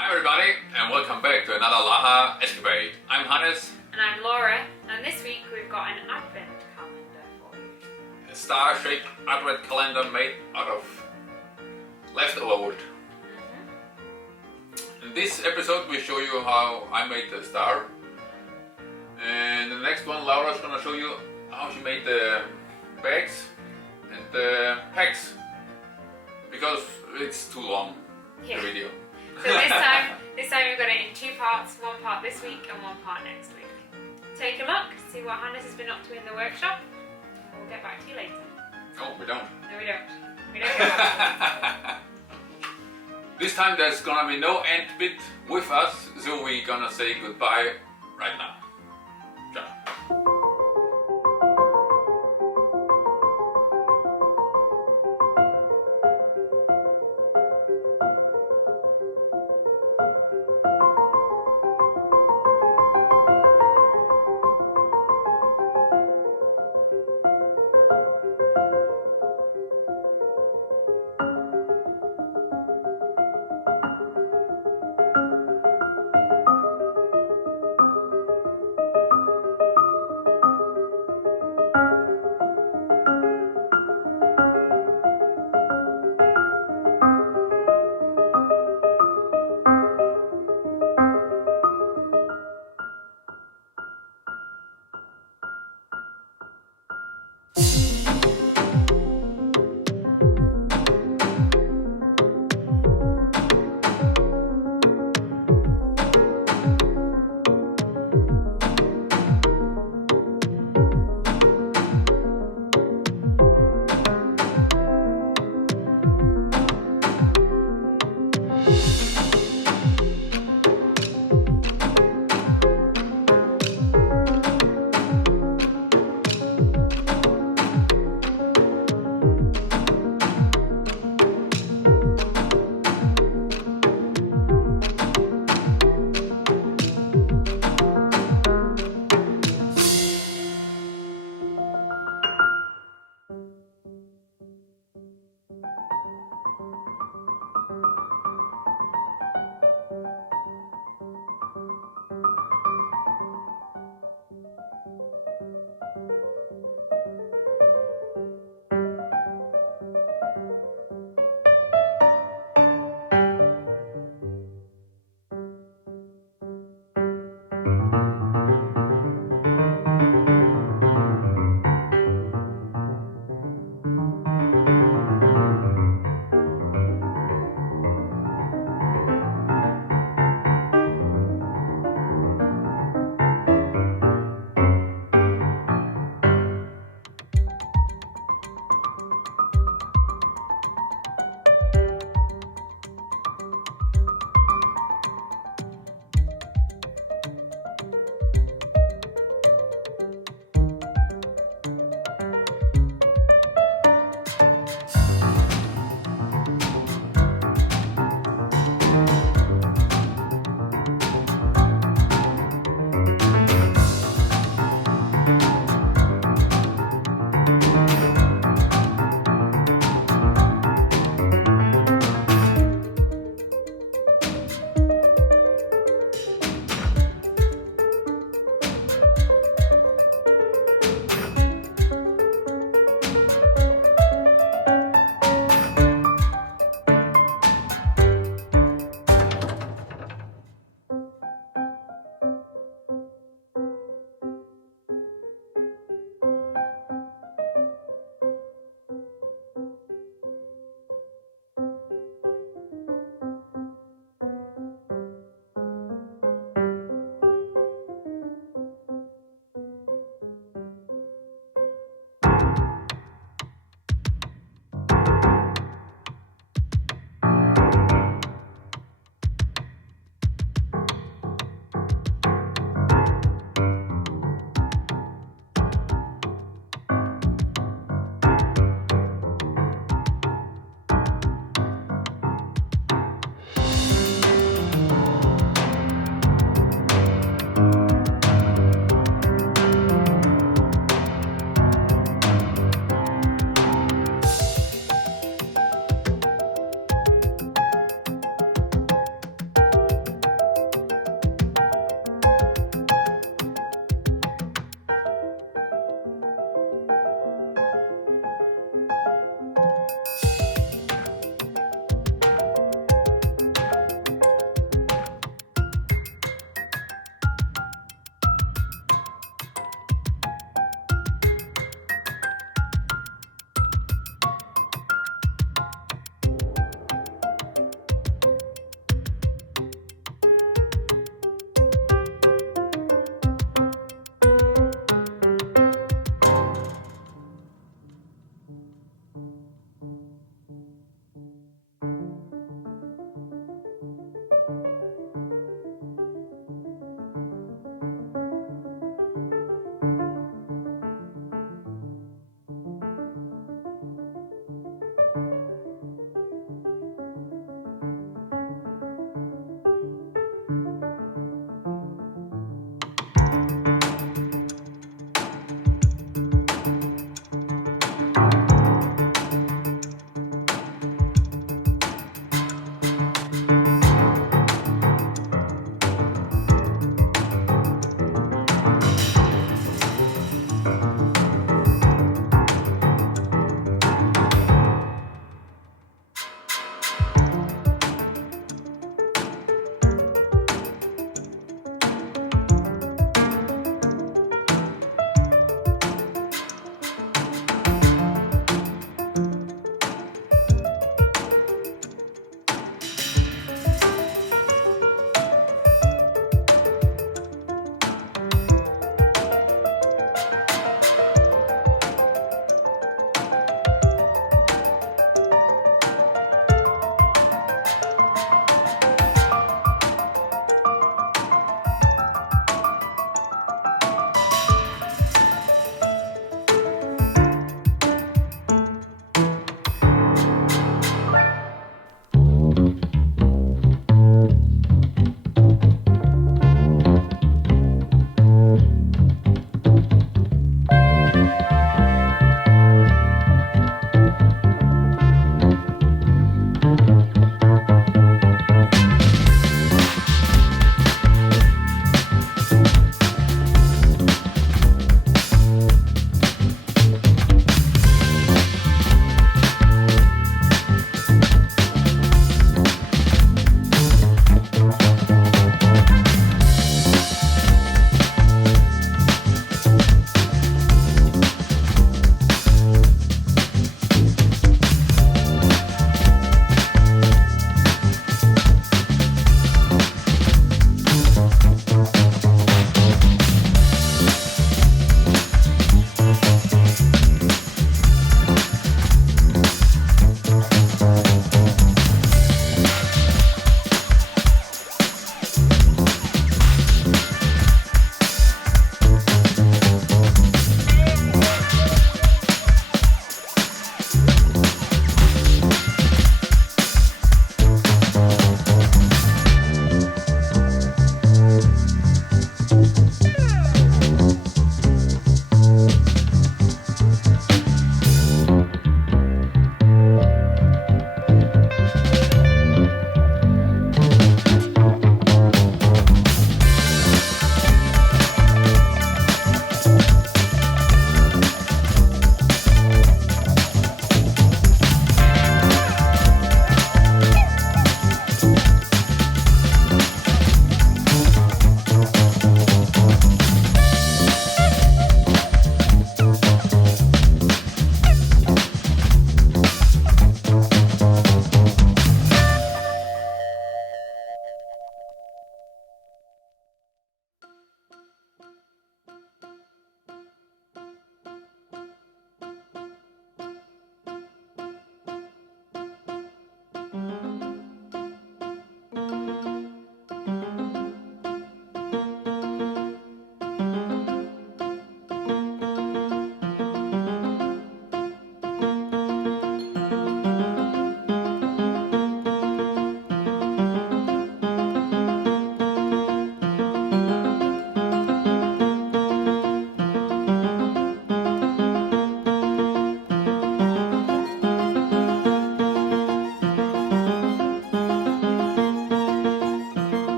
Hi everybody, and welcome back to another Laha escapade. I'm Hannes. And I'm Laura, and this week we've got an advent calendar for you. A star-shaped advent calendar made out of leftover wood. In this episode we show you how I made the star. And the next one, Laura's gonna show you how she made the bags and the packs. Because it's too long, the video. So this time we've got it in two parts, one part this week and one part next week. Take a look, see what Hannes has been up to in the workshop, and we'll get back to you later. Oh, we don't. No, we don't. We don't get back. This time there's gonna be no end bit with us, so we're gonna say goodbye right now.